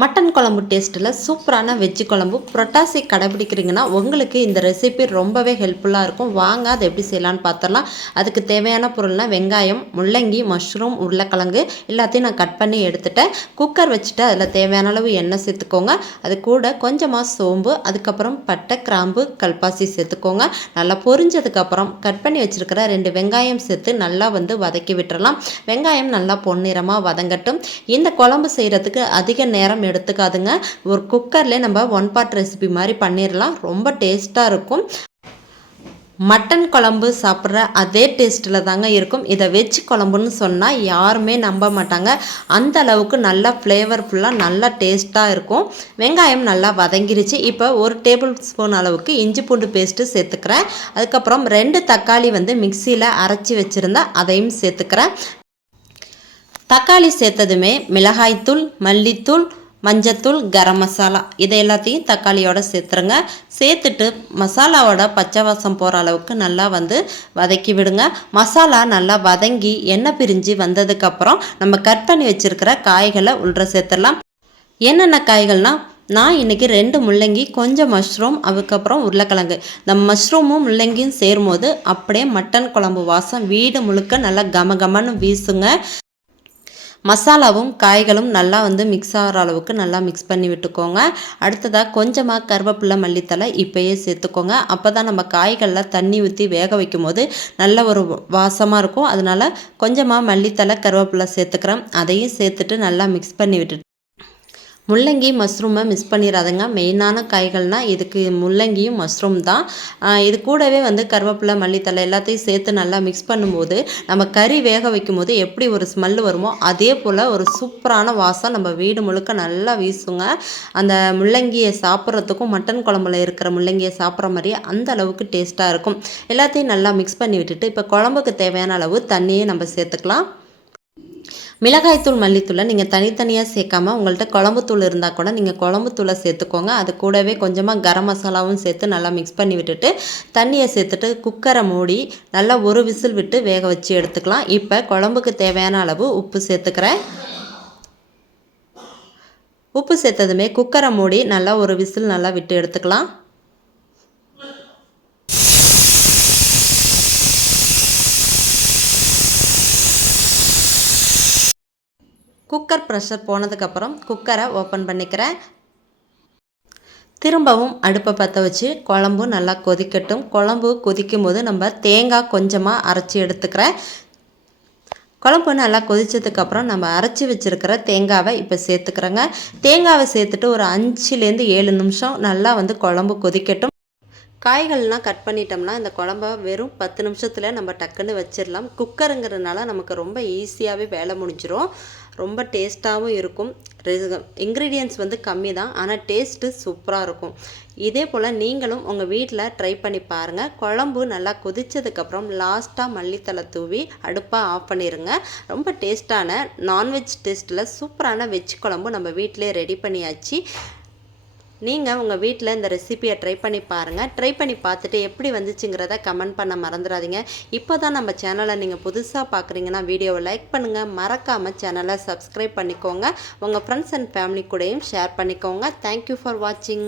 Mutton குழம்பு டேஸ்ட்டில் சூப்பரான வெஜ்ஜு குழம்பு புரட்டாசி கடைபிடிக்கிறீங்கன்னா உங்களுக்கு இந்த ரெசிபி ரொம்பவே ஹெல்ப்ஃபுல்லாக இருக்கும். வாங்க அதை எப்படி செய்யலான்னு பார்த்துடலாம். அதுக்கு தேவையான பொருள்னால் வெங்காயம், முள்ளங்கி, மஷ்ரூம், உருளைக்கிழங்கு எல்லாத்தையும் நான் கட் பண்ணி எடுத்துட்டேன். குக்கர் வச்சுட்டு அதில் தேவையான அளவு எண்ணெய் சேர்த்துக்கோங்க. அது கூட கொஞ்சமாக சோம்பு, அதுக்கப்புறம் பட்டை, கிராம்பு, கல்பாசி சேர்த்துக்கோங்க. நல்லா பொரிஞ்சதுக்கப்புறம் கட் பண்ணி வச்சுருக்கிற 2 வெங்காயம் சேர்த்து நல்லா வதக்கி விட்டுறலாம். வெங்காயம் நல்லா பொன்னிறமாக வதங்கட்டும். இந்த குழம்பு செய்கிறதுக்கு அதிக நேரம் எடுத்துக்காதுங்க. ஒரு குக்கர்லேயே நம்ம ஒன் பார்ட் ரெசிபி மாதிரி பண்ணிடலாம். ரொம்ப டேஸ்ட்டாக இருக்கும். மட்டன் குழம்பு சாப்பிட்ற அதே டேஸ்ட்டில் தாங்க இருக்கும். இதை வெஜ் குழம்புன்னு சொன்னால் யாருமே நம்ப மாட்டாங்க. அந்த அளவுக்கு நல்லா ஃப்ளேவர்ஃபுல்லாக நல்லா டேஸ்ட்டாக இருக்கும். வெங்காயம் நல்லா வதங்கிருச்சு. இப்போ 1 டேபிள் ஸ்பூன் அளவுக்கு இஞ்சி பூண்டு பேஸ்ட்டு சேர்த்துக்கிறேன். அதுக்கப்புறம் 2 தக்காளி மிக்சியில் அரைச்சி வச்சுருந்தேன், அதையும் சேர்த்துக்கிறேன். தக்காளி சேர்த்ததுமே மிளகாய்த்தூள், மல்லித்தூள், மஞ்சத்தூள், கரம் மசாலா இதை எல்லாத்தையும் தக்காளியோட சேர்த்துருங்க. சேர்த்துட்டு மசாலாவோட பச்சை வாசம் போகிற அளவுக்கு நல்லா வதக்கி விடுங்க. மசாலா நல்லா வதங்கி எண்ணெய் பிரிஞ்சு வந்ததுக்கப்புறம் நம்ம கட் பண்ணி வச்சுருக்கிற காய்களை உள்ள சேர்த்துடலாம். என்னென்ன காய்கள்னால் நான் இன்றைக்கி 2 முள்ளங்கி, கொஞ்சம் மஷ்ரூம், அதுக்கப்புறம் உருளைக்கிழங்கு. இந்த மஷ்ரூமும் முள்ளங்கியும் சேரும்போது அப்படியே மட்டன் குழம்பு வாசம் வீடு முழுக்க நல்லா கமகமன்னு வீசுங்க. மசாலாவும் காய்களும் நல்லா மிக்ஸ் ஆகிற அளவுக்கு நல்லா மிக்ஸ் பண்ணி விட்டுக்கோங்க. அடுத்ததாக கொஞ்சமாக கருவேப்பிலை, மல்லித்தலை இப்போயே சேர்த்துக்கோங்க. அப்போ தான் நம்ம காய்களில் தண்ணி ஊற்றி வேக வைக்கும் போது நல்ல ஒரு வாசமாக இருக்கும். அதனால் கொஞ்சமாக மல்லித்தலை, கருவேப்பிலை சேர்த்துக்கிறேன். அதையும் சேர்த்துட்டு நல்லா மிக்ஸ் பண்ணி விட்டுட்டு முள்ளங்கி, மஷ்ரூமை மிஸ் பண்ணிடாதுங்க. மெயினான காய்கள்னால் இதுக்கு முள்ளங்கியும் மஷ்ரூம் தான். இது கூடவே கருவேப்பிலை, மல்லித்தலை எல்லாத்தையும் சேர்த்து நல்லா மிக்ஸ் பண்ணும்போது நம்ம கறி வேக வைக்கும் போது எப்படி ஒரு ஸ்மெல் வருமோ அதே போல் ஒரு சூப்பரான வாசம் நம்ம வீடு முழுக்க நல்லா வீசுங்க. அந்த முள்ளங்கியை சாப்பிட்றதுக்கும் மட்டன் குழம்புல இருக்கிற முள்ளங்கியை சாப்பிட்ற மாதிரியே அந்த அளவுக்கு டேஸ்ட்டாக இருக்கும். எல்லாத்தையும் நல்லா மிக்ஸ் பண்ணி விட்டுட்டு இப்போ குழம்புக்கு தேவையான அளவு தண்ணியை நம்ம சேர்த்துக்கலாம். மிளகாய்த்தூள், மல்லித்தூளை நீங்கள் தனித்தனியாக சேர்க்காமல் உங்கள்கிட்ட குழம்புத்தூள் இருந்தால் கூட நீங்கள் குழம்புத்தூளை சேர்த்துக்கோங்க. அது கூடவே கொஞ்சமாக கரம் மசாலாவும் சேர்த்து நல்லா மிக்ஸ் பண்ணி விட்டுட்டு தண்ணியை சேர்த்துட்டு குக்கரை மூடி நல்லா 1 விசில் விட்டு வேக வச்சு எடுத்துக்கலாம். இப்போ குழம்புக்கு தேவையான அளவு உப்பு சேர்த்துக்கிறேன். உப்பு சேர்த்ததுமே குக்கரை மூடி நல்லா 1 விசில் நல்லா விட்டு எடுத்துக்கலாம். குக்கர் ப்ரெஷர் போனதுக்கப்புறம் குக்கரை ஓப்பன் பண்ணிக்கிறேன். திரும்பவும் அடுப்பை பற்ற வச்சு குழம்பு நல்லா கொதிக்கட்டும். குழம்பு கொதிக்கும் போது நம்ம தேங்காய் கொஞ்சமாக அரைச்சி எடுத்துக்கிறேன். குழம்பு நல்லா கொதித்ததுக்கப்புறம் நம்ம அரைச்சி வச்சுருக்கிற தேங்காவை இப்போ சேர்த்துக்கிறேங்க. தேங்காவை சேர்த்துட்டு ஒரு 5லேருந்து 7 நிமிஷம் நல்லா குழம்பு கொதிக்கட்டும். காய்கள்லாம் கட் பண்ணிட்டோம்னா இந்த குழம்ப வெறும் 10 நிமிஷத்தில் நம்ம டக்குன்னு வச்சிடலாம். குக்கருங்கிறதுனால நமக்கு ரொம்ப ஈஸியாகவே வேலை முடிஞ்சிடும். ரொம்ப டேஸ்ட்டாகவும் இருக்கும். இன்க்ரீடியன்ட்ஸ் கம்மி தான், ஆனால் டேஸ்ட்டு சூப்பராக இருக்கும். இதே போல் நீங்களும் உங்கள் வீட்டில் ட்ரை பண்ணி பாருங்கள். குழம்பு நல்லா கொதித்ததுக்கப்புறம் லாஸ்ட்டாக மல்லித்தலை தூவி அடுப்பை ஆஃப் பண்ணிடுங்க. ரொம்ப டேஸ்ட்டான நான்வெஜ் டேஸ்ட்டில் சூப்பரான வெஜ் குழம்பு நம்ம வீட்டிலே ரெடி பண்ணியாச்சு. நீங்கள் உங்கள் வீட்டில் இந்த ரெசிபியை ட்ரை பண்ணி பாருங்கள். ட்ரை பண்ணி பார்த்துட்டு எப்படி வந்துச்சுங்கிறத கமெண்ட் பண்ண மறந்துடாதீங்க. இப்போ தான் நம்ம சேனலை நீங்கள் புதுசாக பார்க்குறீங்கன்னா வீடியோவை லைக் பண்ணுங்கள். மறக்காமல் சேனலை சப்ஸ்கிரைப் பண்ணிக்கோங்க. உங்கள் ஃப்ரெண்ட்ஸ் அண்ட் ஃபேமிலி கூடயும் ஷேர் பண்ணிக்கோங்க. தேங்க்யூ ஃபார் வாட்சிங்.